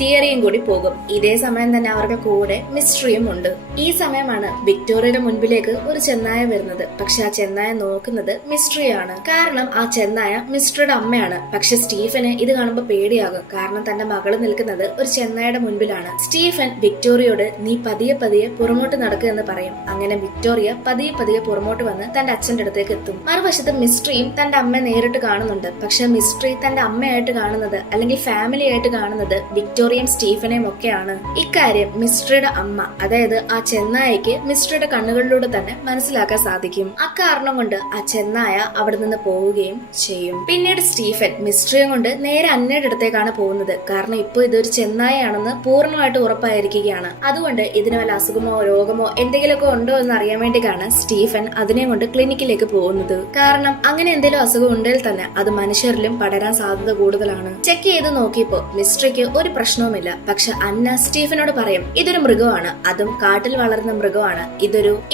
തിയറിയും കൂടി പോകും. ഇതേ സമയം തന്നെ അവരുടെ കൂടെ മിസ്റ്ററിയും ഉണ്ട്. ഈ സമയമാണ് വിക്ടോറിയയുടെ മുൻപിലേക്ക് ഒരു ചെന്നായ വരുന്നത്. പക്ഷെ ആ ചെന്നായ നോക്കുന്നത് മിസ്റ്ററിയാണ്. കാരണം ആ ചെന്നായ മിസ്റ്ററുടെ അമ്മയാണ്. പക്ഷെ സ്റ്റീഫന് ഇത് കാണുമ്പോൾ പേടിയാകും. കാരണം തന്റെ മകള് നിൽക്കുന്നത് ഒരു ചെന്നായയുടെ മുൻപിലാണ്. സ്റ്റീഫൻ വിക്ടോറിയോട് നീ പതിയെ പതിയെ പുറമോട്ട് നടക്കുക എന്ന് പറയും. അങ്ങനെ വിക്ടോറിയ പതിയെ പതിയെ പുറമോട്ട് വന്ന് തന്റെ അച്ഛന്റെ അടുത്തേക്ക് എത്തും. മറുവശത്ത് മിസ്റ്ററിയും തന്റെ അമ്മയെ നേരിട്ട് കാണുന്നുണ്ട്. പക്ഷെ മിസ്റ്ററി തന്റെ അമ്മയായിട്ട് കാണുന്നത് അല്ലെങ്കിൽ ഫാമിലി ആയിട്ട് കാണുന്നത് വിക്ടോറിയയും സ്റ്റീഫനെയും ഒക്കെയാണ്. ഇക്കാര്യം മിസ്റ്ററിയുടെ അമ്മ അതായത് ആ ചെന്നായക്ക് മിസ്റ്ററിയുടെ കണ്ണുകളിലൂടെ തന്നെ മനസ്സിലാക്കാൻ സാധിക്കും. അക്കാരണം കൊണ്ട് ആ ചെന്നായ അവിടെ നിന്ന് പോവുകയും ചെയ്യും. പിന്നീട് സ്റ്റീഫൻ മിസ്റ്ററിയെ കൊണ്ട് നേരെ അന്നയുടെ അടുത്തേക്കാണ് പോകുന്നത്. കാരണം ഇപ്പൊ ഇതൊരു ചെന്നായാണെന്ന് പൂർണ്ണമായിട്ട് ഉറപ്പായിരിക്കുകയാണ്. അതുകൊണ്ട് ഇതിന് വല്ല അസുഖമോ രോഗമോ എന്തെങ്കിലുമൊക്കെ ഉണ്ടോ എന്ന് അറിയാൻ വേണ്ടിയാണ് സ്റ്റീഫൻ അതിനെ കൊണ്ട് ക്ലിനിക്കിലേക്ക് പോകുന്നത്. കാരണം അങ്ങനെ എന്തെങ്കിലും അസുഖം ഉണ്ടെങ്കിൽ തന്നെ അത് മനുഷ്യരിലും പടരാൻ സാധ്യത കൂടുതലാണ്. ചെക്ക് ചെയ്ത് നോക്കിയപ്പോ മിസ്റ്ററിക്ക് ഒരു പ്രശ്നവുമില്ല. പക്ഷെ അന്ന സ്റ്റീഫനോട് പറയും ഇതൊരു മൃഗമാണ്, അതും കാട്ടിൽ വളരുന്ന മൃഗമാണ്.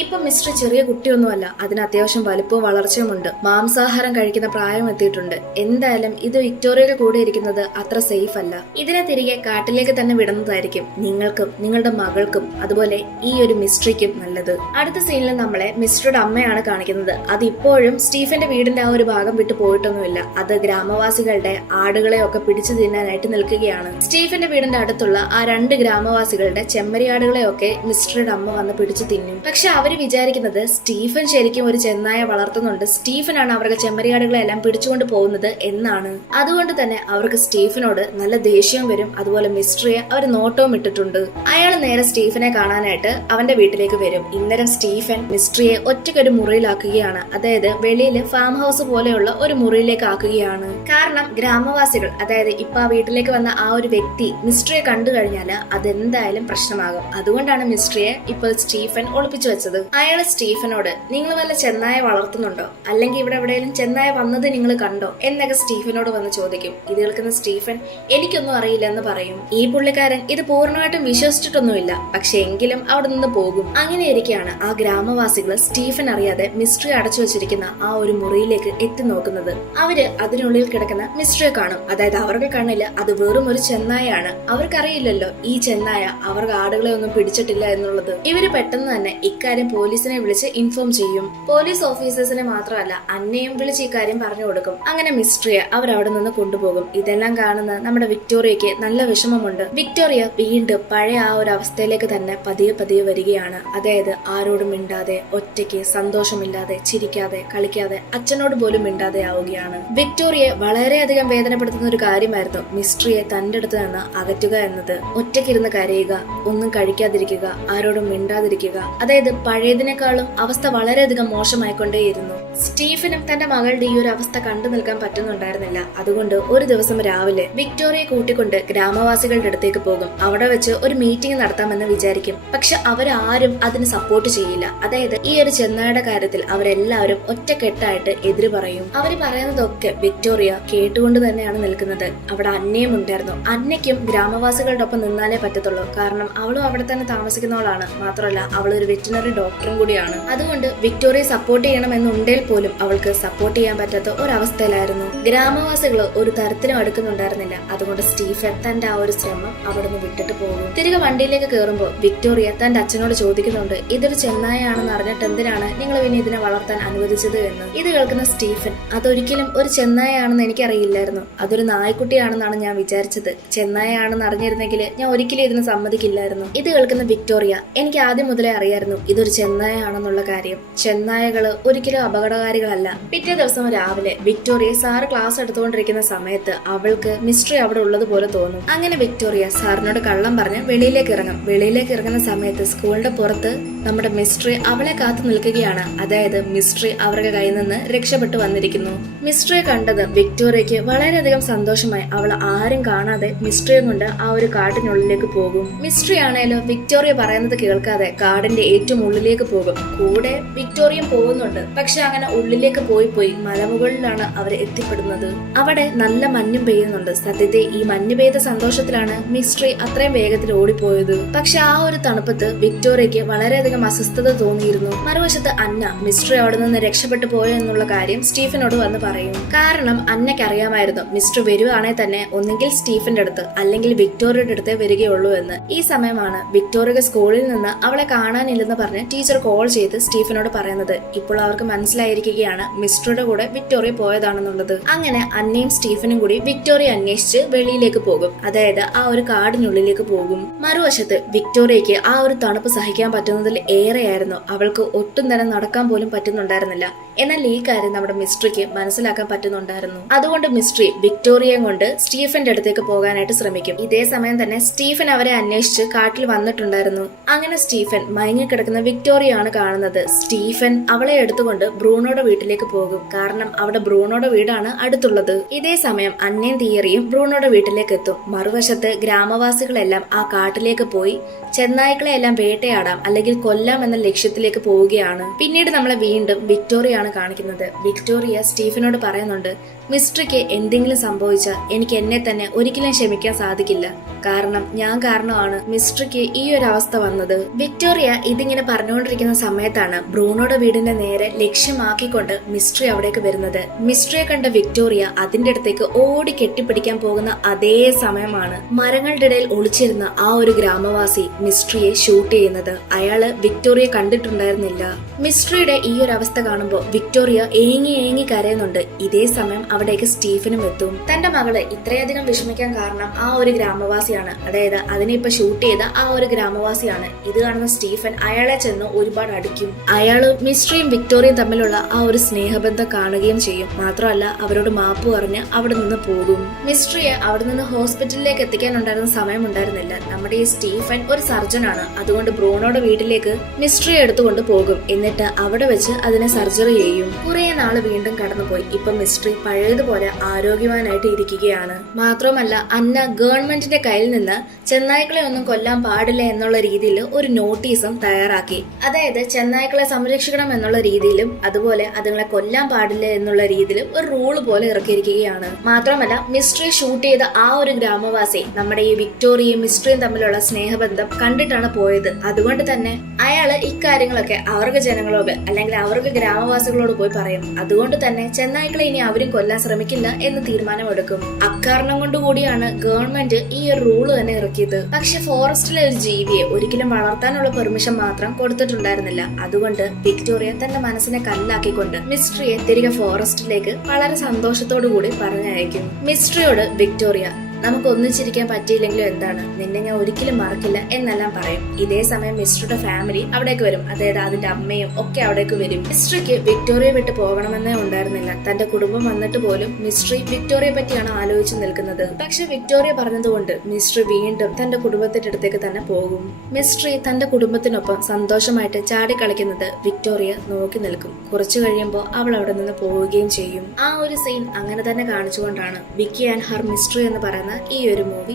ഇപ്പൊ മിസ്റ്റർ ചെറിയ കുട്ടിയൊന്നുമല്ല, അതിന് അത്യാവശ്യം വലുപ്പവും വളർച്ചയുമുണ്ട്, മാംസാഹാരം കഴിക്കുന്ന പ്രായം എത്തിയിട്ടുണ്ട്. എന്തായാലും ഇത് വിക്ടോറിയയുടെ കൂടെ ഇരിക്കുന്നത് അത്ര സേഫ് അല്ല. ഇതിനെ തിരികെ കാട്ടിലേക്ക് തന്നെ വിടുന്നതായിരിക്കും നിങ്ങൾക്കും നിങ്ങളുടെ മകൾക്കും അതുപോലെ ഈ ഒരു മിസ്റ്ററിക്കും നല്ലത്. അടുത്ത സീനിൽ നമ്മളെ മിസ്റ്ററുടെ അമ്മയാണ് കാണിക്കുന്നത്. അത് ഇപ്പോഴും സ്റ്റീഫന്റെ വീടിന്റെ ആ ഒരു ഭാഗം വിട്ടു പോയിട്ടൊന്നുമില്ല. അത് ഗ്രാമവാസികളുടെ ആടുകളെ ഒക്കെ പിടിച്ചു തിന്നാനായിട്ട് നിൽക്കുകയാണ്. സ്റ്റീഫന്റെ വീടിന്റെ അടുത്തുള്ള ആ 2 ഗ്രാമവാസികളുടെ ചെമ്മരിയാടുകളെ ഒക്കെ മിസ്റ്ററുടെ അമ്മ വന്ന് പിടിച്ചു തിന്നും. പക്ഷെ അവര് വിചാരിക്കുന്നത് സ്റ്റീഫൻ ശരിക്കും ഒരു ചെന്നായ വളർത്തുന്നുണ്ട്, സ്റ്റീഫനാണ് അവരുടെ ചെമ്മരിയാടുകളെ എല്ലാം പിടിച്ചുകൊണ്ട് പോകുന്നത് എന്നാണ്. അതുകൊണ്ട് തന്നെ അവർക്ക് സ്റ്റീഫനോട് നല്ല ദേഷ്യവും വരും. അതുപോലെ മിസ്റ്ററിയെ അവർ നോട്ടവും ഇട്ടിട്ടുണ്ട്. അയാൾ നേരെ സ്റ്റീഫനെ കാണാനായിട്ട് അവന്റെ വീട്ടിലേക്ക് വരും. ഇന്നരം സ്റ്റീഫൻ മിസ്റ്ററിയെ ഒറ്റയ്ക്കൊരു മുറിയിലാക്കുകയാണ്. അതായത് വെളിയിൽ ഫാം ഹൗസ് പോലെയുള്ള ഒരു മുറിയിലേക്ക് ആക്കുകയാണ്. കാരണം ഗ്രാമവാസികൾ അതായത് ഇപ്പൊ ആ വീട്ടിലേക്ക് വന്ന ആ ഒരു വ്യക്തി മിസ്റ്ററിയെ കണ്ടു കഴിഞ്ഞാൽ അതെന്തായാലും പ്രശ്നമാകും. അതുകൊണ്ടാണ് മിസ്റ്ററിയെ ഇപ്പോൾ സ്റ്റീഫൻ ഒളിപ്പിച്ചു വെച്ചത്. അയാൾ സ്റ്റീഫനോട് നിങ്ങൾ വല്ല ചെന്നായ വളർത്തുന്നുണ്ടോ, അല്ലെങ്കിൽ ഇവിടെ എവിടെയെങ്കിലും ചെന്നായ വന്നത് നിങ്ങൾ കണ്ടോ എന്നൊക്കെ സ്റ്റീഫനോട് വന്ന് ചോദിക്കും. ഇത് കേൾക്കുന്ന സ്റ്റീഫൻ എനിക്കൊന്നും അറിയില്ല എന്ന് പറയും. ഈ പുള്ളിക്കാരൻ ഇത് പൂർണ്ണമായിട്ടും വിശ്വസിച്ചിട്ടൊന്നുമില്ല. പക്ഷെ എങ്കിലും അവിടെ നിന്ന് പോകും. അങ്ങനെയിരിക്കെയാണ് ആ ഗ്രാമവാസികൾ സ്റ്റീഫൻ അറിയാതെ മിസ്റ്ററി അടച്ചു വെച്ചിരിക്കുന്ന ആ ഒരു മുറിയിലേക്ക് എത്തി നോക്കുന്നത്. അവര് അതിനുള്ളിൽ കിടക്കുന്ന മിസ്റ്ററിയെ കാണും. അതായത് അവരുടെ കണ്ണില് അത് വെറും ഒരു ചെന്നായാണ്. പോവുകയാണ്. അവർക്കറിയില്ലല്ലോ ഈ ചെന്നായ അവർക്ക് ആടുകളെ ഒന്നും പിടിച്ചിട്ടില്ല എന്നുള്ളത്. ഇവര് പെട്ടെന്ന് തന്നെ ഇക്കാര്യം പോലീസിനെ വിളിച്ച് ഇൻഫോം ചെയ്യും. പോലീസ് ഓഫീസേഴ്സിനെ മാത്രമല്ല അന്നയും വിളിച്ച് ഇക്കാര്യം പറഞ്ഞു കൊടുക്കും. അങ്ങനെ മിസ്ട്രിയെ അവർ അവിടെ നിന്ന് കൊണ്ടുപോകും. ഇതെല്ലാം കാണുന്ന നമ്മുടെ വിക്ടോറിയയ്ക്ക് നല്ല വിഷമമുണ്ട്. വിക്ടോറിയ വീണ്ടും പഴയ ആ ഒരു അവസ്ഥയിലേക്ക് തന്നെ പതിയെ പതിയെ വരികയാണ്. അതായത് ആരോടും മിണ്ടാതെ, ഒറ്റയ്ക്ക്, സന്തോഷമില്ലാതെ, ചിരിക്കാതെ, കളിക്കാതെ, അച്ഛനോട് പോലും മിണ്ടാതെ ആവുകയാണ്. വിക്ടോറിയയെ വളരെയധികം വേദനപ്പെടുത്തുന്ന ഒരു കാര്യമായിരുന്നു മിസ്ട്രിയെ തന്റെ അടുത്ത് നിന്ന് അകറ്റുക എന്നത്. ഒറ്റയ്ക്കിരുന്ന് കരയുക, ഒന്നും കഴിക്കാതിരിക്കുക, ആരോടും മിണ്ടാതിരിക്കുക. അതായത് പഴയതിനേക്കാളും അവസ്ഥ വളരെയധികം മോശമായിക്കൊണ്ടേയിരുന്നു. സ്റ്റീഫനും തന്റെ മകളുടെ ഈ ഒരു അവസ്ഥ കണ്ടു നിൽക്കാൻ പറ്റുന്നുണ്ടായിരുന്നില്ല. അതുകൊണ്ട് ഒരു ദിവസം രാവിലെ വിക്ടോറിയയെ കൂട്ടിക്കൊണ്ട് ഗ്രാമവാസികളുടെ അടുത്തേക്ക് പോകും. അവിടെ വെച്ച് ഒരു മീറ്റിംഗ് നടത്താമെന്ന് വിചാരിക്കും. പക്ഷെ അവരാരും അതിന് സപ്പോർട്ട് ചെയ്യില്ല. അതായത് ഈ ഒരു ചെന്നായുടെ കാര്യത്തിൽ അവരെല്ലാവരും ഒറ്റക്കെട്ടായിട്ട് എതിര് പറയും. അവര് പറയുന്നതൊക്കെ വിക്ടോറിയ കേട്ടുകൊണ്ട് തന്നെയാണ് നിൽക്കുന്നത്. അവിടെ അന്നയും ഉണ്ടായിരുന്നു. അന്നയ്ക്കും ഗ്രാമവാസികളുടെ ഒപ്പം നിന്നാലേ പറ്റത്തുള്ളൂ. കാരണം അവളും അവിടെ തന്നെ താമസിക്കുന്നവളാണ്. മാത്രമല്ല അവൾ ഒരു വെറ്റിനറി ഡോക്ടറും കൂടിയാണ്. അതുകൊണ്ട് വിക്ടോറിയ സപ്പോർട്ട് ചെയ്യണമെന്നുണ്ടെങ്കിൽ പോലും അവൾക്ക് സപ്പോർട്ട് ചെയ്യാൻ പറ്റാത്ത ഒരവസ്ഥയിലായിരുന്നു. ഗ്രാമവാസികൾ ഒരു തരത്തിലും അടുക്കുന്നുണ്ടായിരുന്നില്ല. അതുകൊണ്ട് സ്റ്റീഫൻ തന്റെ ആ ഒരു ശ്രമം അവിടെ നിന്ന് വിട്ടിട്ട് പോകും. തിരികെ വണ്ടിയിലേക്ക് കയറുമ്പോൾ വിക്ടോറിയ തന്റെ അച്ഛനോട് ചോദിക്കുന്നുണ്ട്, ഇതൊരു ചെന്നായാണെന്ന് അറിഞ്ഞിട്ട് എന്തിനാണ് നിങ്ങൾ പിന്നെ ഇതിനെ വളർത്താൻ അനുവദിച്ചത് എന്ന്. ഇത് കേൾക്കുന്ന സ്റ്റീഫൻ, അതൊരിക്കലും ഒരു ചെന്നായാണെന്ന് എനിക്കറിയില്ലായിരുന്നു. അതൊരു നായ്ക്കുട്ടിയാണെന്നാണ് ഞാൻ വിചാരിച്ചത്. ചെന്നായാണെന്ന് അറിഞ്ഞിരുന്നെങ്കിൽ ഞാൻ ഒരിക്കലും ഇതിന് സമ്മതിക്കില്ലായിരുന്നു. ഇത് കേൾക്കുന്ന വിക്ടോറിയ, എനിക്ക് ആദ്യം മുതലേ അറിയായിരുന്നു ഇതൊരു ചെന്നായാണെന്നുള്ള കാര്യം. ചെന്നായകള് ഒരിക്കലും അപകടകാരികളല്ല. പിറ്റേ ദിവസം രാവിലെ വിക്ടോറിയ സാറ് ക്ലാസ് എടുത്തുകൊണ്ടിരിക്കുന്ന സമയത്ത് അവൾക്ക് മിസ്ട്രി അവിടെ ഉള്ളതുപോലെ തോന്നും. അങ്ങനെ വിക്ടോറിയ സാറിനോട് കള്ളം പറഞ്ഞ് വെളിയിലേക്ക് ഇറങ്ങും. വെളിയിലേക്ക് ഇറങ്ങുന്ന സമയത്ത് സ്കൂളിന്റെ പുറത്ത് നമ്മുടെ മിസ്ട്രി അവളെ കാത്തു നിൽക്കുകയാണ്. അതായത് മിസ്ട്രി അവരുടെ കയ്യിൽ നിന്ന് രക്ഷപ്പെട്ടു വന്നിരിക്കുന്നു. മിസ്ട്രിയെ കണ്ടത് വിക്ടോറിയയ്ക്ക് വളരെയധികം സന്തോഷമായി. അവൾ ആരും കാണാതെ മിസ്ട്രിയെ കൊണ്ട് ആ ഒരു കാട്ടിനുള്ളിലേക്ക് പോകും. മിസ്ട്രി ആണേലോ വിക്ടോറിയ പറയുന്നത് കേൾക്കാതെ കാടിന്റെ ഏറ്റവും ഉള്ളിലേക്ക് പോകും. കൂടെ വിക്ടോറിയയും പോകുന്നുണ്ട്. പക്ഷെ അങ്ങനെ ഉള്ളിലേക്ക് പോയി മലമുകളിലാണ് അവർ എത്തിപ്പെടുന്നത്. അവിടെ നല്ല മഞ്ഞും പെയ്യുന്നുണ്ട്. സത്യത്തെ ഈ മഞ്ഞ് പെയ്ത സന്തോഷത്തിലാണ് മിസ്ട്രി അത്രയും വേഗത്തിൽ ഓടിപ്പോയത്. പക്ഷെ ആ ഒരു തണുപ്പത്ത് വിക്ടോറിയയ്ക്ക് വളരെയധികം അസ്വസ്ഥത തോന്നിയിരുന്നു. മറുവശത്ത് അന്ന മിസ്ട്രി അവിടെ നിന്ന് രക്ഷപ്പെട്ടു പോയോ എന്നുള്ള കാര്യം സ്റ്റീഫനോട് വന്ന് പറയും. കാരണം അന്നയ്ക്ക് അറിയാമായിരുന്നു മിസ്ട്രി വരുവാണെ തന്നെ ഒന്നെങ്കിൽ സ്റ്റീഫന്റെ അടുത്ത് അല്ലെങ്കിൽ വിക്ടോറിയയുടെ അടുത്തേ വരികയുള്ളൂ എന്ന്. ഈ സമയമാണ് വിക്ടോറിയ സ്കൂളിൽ നിന്ന് അവളെ കാണാനില്ലെന്ന് പറഞ്ഞ് ടീച്ചർ കോൾ ചെയ്ത് സ്റ്റീഫനോട് പറയുന്നത്. ഇപ്പോൾ അവർക്ക് മനസ്സിലായിരിക്കുകയാണ് മിസ്ട്രിയുടെ കൂടെ വിക്ടോറിയ പോയതാണെന്നുള്ളത്. അങ്ങനെ അന്നയും സ്റ്റീഫനും കൂടി വിക്ടോറിയ അന്വേഷിച്ച് വെളിയിലേക്ക് പോകും. അതായത് ആ ഒരു കാടിനുള്ളിലേക്ക് പോകും. മറുവശത്ത് വിക്ടോറിയയ്ക്ക് ആ ഒരു തണുപ്പ് സഹിക്കാൻ പറ്റുന്നതിൽ ഏറെയായിരുന്നു. അവൾക്ക് ഒട്ടും തന്നെ നടക്കാൻ പോലും പറ്റുന്നുണ്ടായിരുന്നില്ല. എന്നാൽ ഈ കാര്യം നമ്മുടെ മിസ്ട്രിക്ക് മനസ്സിലാക്കാൻ പറ്റുന്നുണ്ടായിരുന്നു. അതുകൊണ്ട് മിസ്ട്രി വിക്ടോറിയയും കൊണ്ട് സ്റ്റീഫന്റെ അടുത്തേക്ക് പോകാനായിട്ട് ശ്രമിക്കും. ഇതേ സമയം തന്നെ സ്റ്റീഫൻ അവരെ അന്വേഷിച്ച് കാട്ടിൽ വന്നിട്ടുണ്ടായിരുന്നു. അങ്ങനെ സ്റ്റീഫൻ മയങ്ങിക്കിടക്കുന്ന വിക്ടോറിയാണ് കാണുന്നത്. സ്റ്റീഫൻ അവളെ എടുത്തുകൊണ്ട് ബ്രൂണോയുടെ വീട്ടിലേക്ക് പോകും. കാരണം അവിടെ ബ്രൂണോയുടെ വീടാണ് അടുത്തുള്ളത്. ഇതേ സമയം അന്നയും തിയറിയും ബ്രൂണോയുടെ വീട്ടിലേക്ക് എത്തും. മറുവശത്ത് ഗ്രാമവാസികളെല്ലാം ആ കാട്ടിലേക്ക് പോയി ചെന്നായ്ക്കളെ എല്ലാം വേട്ടയാടാം അല്ലെങ്കിൽ കൊല്ലാം എന്ന ലക്ഷ്യത്തിലേക്ക് പോവുകയാണ്. പിന്നീട് നമ്മളെ വീണ്ടും വിക്ടോറിയാണ് കാണിക്കുന്നത്. വിക്ടോറിയ സ്റ്റീഫനോട് പറയുന്നുണ്ട്, മിസ്ട്രിക്ക് എന്തെങ്കിലും സംഭവിച്ചാൽ എനിക്ക് എന്നെ തന്നെ ഒരിക്കലും ക്ഷമിക്കാൻ സാധിക്കില്ല. കാരണം ഞാൻ കാരണമാണ് മിസ്ട്രിക്ക് ഈ ഒരു അവസ്ഥ വന്നത്. വിക്ടോറിയ ഇതിങ്ങനെ പറഞ്ഞുകൊണ്ടിരിക്കുന്ന സമയത്താണ് ബ്രൂണോയുടെ വീടിന്റെ നേരെ ലക്ഷ്യമാക്കിക്കൊണ്ട് മിസ്ട്രി അവിടേക്ക് വരുന്നത്. മിസ്ട്രിയെ കണ്ട വിക്ടോറിയ അതിന്റെ അടുത്തേക്ക് ഓടി കെട്ടിപ്പിടിക്കാൻ പോകുന്ന അതേ സമയമാണ് മരങ്ങളുടെ ഇടയിൽ ഒളിച്ചിരുന്ന ആ ഒരു ഗ്രാമവാസി മിസ്ട്രിയെ ഷൂട്ട് ചെയ്യുന്നത്. അയാള് വിക്ടോറിയ കണ്ടിട്ടുണ്ടായിരുന്നില്ല. മിസ്ട്രിയുടെ ഈ ഒരു അവസ്ഥ കാണുമ്പോൾ വിക്ടോറിയ ഏങ്ങി കരയുന്നുണ്ട്. ഇതേ സമയം അവിടേക്ക് സ്റ്റീഫനും എത്തും. തന്റെ മകള് ഇത്രയധികം വിഷമിക്കാൻ കാരണം ആ ഒരു ഗ്രാമവാസിയാണ്. അതായത് അതിനെ ഇപ്പൊ ഷൂട്ട് ചെയ്ത ആ ഒരു ഗ്രാമവാസിയാണ്. ഇത് കാണുന്ന സ്റ്റീഫൻ അയാളെ ചെന്ന് ഒരുപാട് അടിക്കും. അയാള് മിസ്ട്രിയും വിക്ടോറിയയും തമ്മിലുള്ള ആ ഒരു സ്നേഹബന്ധം കാണുകയും ചെയ്യും. മാത്രമല്ല അവരോട് മാപ്പ് പറഞ്ഞ് അവിടെ നിന്ന് പോകും. മിസ്ട്രിയെ അവിടെ നിന്ന് ഹോസ്പിറ്റലിലേക്ക് എത്തിക്കാനുണ്ടായിരുന്ന സമയം ഉണ്ടായിരുന്നില്ല. നമ്മുടെ ഈ സ്റ്റീഫൻ ഒരു സർജനാണ്. അതുകൊണ്ട് ബ്രൂണോയുടെ വീട്ടിലേക്ക് മിസ്ട്രിയെ എടുത്തുകൊണ്ട് പോകും. എന്നിട്ട് അവിടെ വെച്ച് അതിനെ സർജറി ചെയ്യും. കുറെ നാള് വീണ്ടും കടന്നുപോയി. ഇപ്പൊ മിസ്ട്രി പഴയതുപോലെ ആരോഗ്യവാനായിട്ട് ഇരിക്കുകയാണ്. മാത്രമല്ല അന്ന ഗവൺമെന്റിന്റെ കയ്യിൽ നിന്ന് ചെന്നായ്ക്കളെ ഒന്നും കൊല്ലാൻ പാടില്ല എന്നുള്ള രീതിയിൽ ഒരു നോട്ടീസും തയ്യാറാക്കി. അതായത് ചെന്നായ്ക്കളെ സംരക്ഷിക്കണം എന്നുള്ള രീതിയിലും അതുപോലെ അതുപോലെ അതുങ്ങളെ കൊല്ലാൻ പാടില്ല എന്നുള്ള രീതിയിൽ ഒരു റൂള് പോലെ ഇറക്കിയിരിക്കുകയാണ്. മാത്രമല്ല മിസ്റ്ററി ഷൂട്ട് ചെയ്ത ആ ഒരു ഗ്രാമവാസി നമ്മുടെ ഈ വിക്ടോറിയയും മിസ്റ്ററിയും തമ്മിലുള്ള സ്നേഹബന്ധം കണ്ടിട്ടാണ് പോയത്. അതുകൊണ്ട് തന്നെ അയാള് ഇക്കാര്യങ്ങളൊക്കെ അവർക്ക് ജനങ്ങളോട് അല്ലെങ്കിൽ അവർക്ക് ഗ്രാമവാസികളോട് പോയി പറയും. അതുകൊണ്ട് തന്നെ ചെന്നായ്ക്കളെ ഇനി അവരും കൊല്ലാൻ ശ്രമിക്കില്ല എന്ന് തീരുമാനമെടുക്കും. അക്കാരണം കൊണ്ടുകൂടിയാണ് ഗവൺമെന്റ് ഈ ഒരു റൂള് തന്നെ ഇറക്കിയത്. പക്ഷെ ഫോറസ്റ്റിലെ ഒരു ജീവിയെ ഒരിക്കലും വളർത്താനുള്ള പെർമിഷൻ മാത്രം കൊടുത്തിട്ടുണ്ടായിരുന്നില്ല. അതുകൊണ്ട് വിക്ടോറിയ തന്റെ മനസ്സിനെ കല്ലാക്കിക്കൊണ്ട് മിസ്റ്ററിയെ തിരികെ ഫോറസ്റ്റിലേക്ക് വളരെ സന്തോഷത്തോടു കൂടി പറഞ്ഞയക്കും. മിസ്റ്ററിയോട് വിക്ടോറിയ നമുക്ക് ഒന്നിച്ചിരിക്കാൻ പറ്റിയില്ലെങ്കിലും എന്താണ്, നിന്നെ ഞാൻ ഒരിക്കലും മറക്കില്ല എന്നെല്ലാം പറയും. ഇതേ സമയം മിസ്റ്ററുടെ ഫാമിലി അവിടേക്ക് വരും. അതായത് അതിന്റെ അമ്മയും ഒക്കെ അവിടേക്ക് വരും. മിസ്റ്ററിക്ക് വിക്ടോറിയ വിട്ട് പോകണമെന്നേ ഉണ്ടായിരുന്നില്ല. തന്റെ കുടുംബം വന്നിട്ട് പോലും മിസ്റ്ററി വിക്ടോറിയെ പറ്റിയാണ് ആലോചിച്ച് നിൽക്കുന്നത്. പക്ഷെ വിക്ടോറിയ പറഞ്ഞതുകൊണ്ട് മിസ്റ്ററി വീണ്ടും തന്റെ കുടുംബത്തിന്റെ അടുത്തേക്ക് തന്നെ പോകും. മിസ്റ്ററി തന്റെ കുടുംബത്തിനൊപ്പം സന്തോഷമായിട്ട് ചാടിക്കളിക്കുന്നത് വിക്ടോറിയ നോക്കി നിൽക്കും. കുറച്ചു കഴിയുമ്പോൾ അവൾ അവിടെ നിന്ന് പോവുകയും ചെയ്യും. ആ ഒരു സീൻ അങ്ങനെ തന്നെ കാണിച്ചുകൊണ്ടാണ് വിക്കി ആൻഡ് ഹർ മിസ്റ്ററി എന്ന് പറയുന്ന ഈ ഒരു മൂവി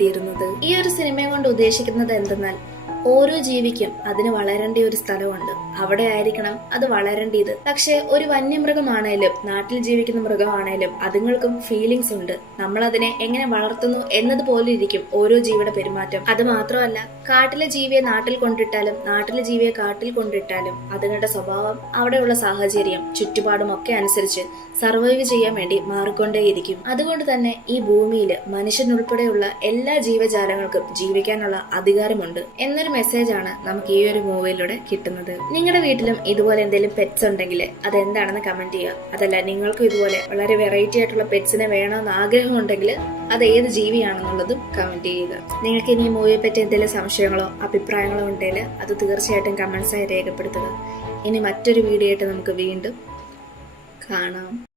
തീരുന്നത്. ഈ ഒരു സിനിമയെ കൊണ്ട് ഉദ്ദേശിക്കുന്നത് എന്തെന്നാൽ ഓരോ ജീവിക്കും അതിന് വളരേണ്ട ഒരു സ്ഥലമുണ്ട്. അവിടെ ആയിരിക്കണം അത് വളരേണ്ടത്. പക്ഷെ ഒരു വന്യമൃഗമാണേലും നാട്ടിൽ ജീവിക്കുന്ന മൃഗമാണേലും അതുങ്ങൾക്കും ഫീലിങ്സ് ഉണ്ട്. നമ്മൾ അതിനെ എങ്ങനെ വളർത്തുന്നു എന്നതുപോലെ ഇരിക്കും ഓരോ ജീവിയുടെ പെരുമാറ്റം. അത് മാത്രമല്ല കാട്ടിലെ ജീവിയെ നാട്ടിൽ കൊണ്ടിട്ടാലും നാട്ടിലെ ജീവിയെ കാട്ടിൽ കൊണ്ടിട്ടാലും അതുങ്ങളുടെ സ്വഭാവം അവിടെയുള്ള സാഹചര്യം ചുറ്റുപാടും ഒക്കെ അനുസരിച്ച് സർവൈവ് ചെയ്യാൻ വേണ്ടി മാറിക്കൊണ്ടേയിരിക്കും. അതുകൊണ്ട് തന്നെ ഈ ഭൂമിയിൽ മനുഷ്യനുൾപ്പെടെയുള്ള എല്ലാ ജീവജാലങ്ങൾക്കും ജീവിക്കാനുള്ള അധികാരമുണ്ട് എന്നൊരു മെസ്സേജാണ് നമുക്ക് ഈ ഒരു മൂവിയിലൂടെ കിട്ടുന്നത്. നിങ്ങളുടെ വീട്ടിലും ഇതുപോലെ എന്തെങ്കിലും പെറ്റ്സ് ഉണ്ടെങ്കിൽ അതെന്താണെന്ന് കമന്റ് ചെയ്യുക. അതല്ല നിങ്ങൾക്കും ഇതുപോലെ വളരെ വെറൈറ്റി ആയിട്ടുള്ള പെറ്റ്സിനെ വേണമെന്ന് ആഗ്രഹം ഉണ്ടെങ്കിൽ അത് ഏത് ജീവിയാണെന്നുള്ളതും കമന്റ് ചെയ്യുക. നിങ്ങൾക്ക് ഇനി ഈ മൂവിയെ പറ്റി എന്തെങ്കിലും സംശയങ്ങളോ അഭിപ്രായങ്ങളോ ഉണ്ടെങ്കിൽ അത് തീർച്ചയായിട്ടും കമന്റ്സായി രേഖപ്പെടുത്തുക. ഇനി മറ്റൊരു വീഡിയോ ആയിട്ട് നമുക്ക് വീണ്ടും കാണാം.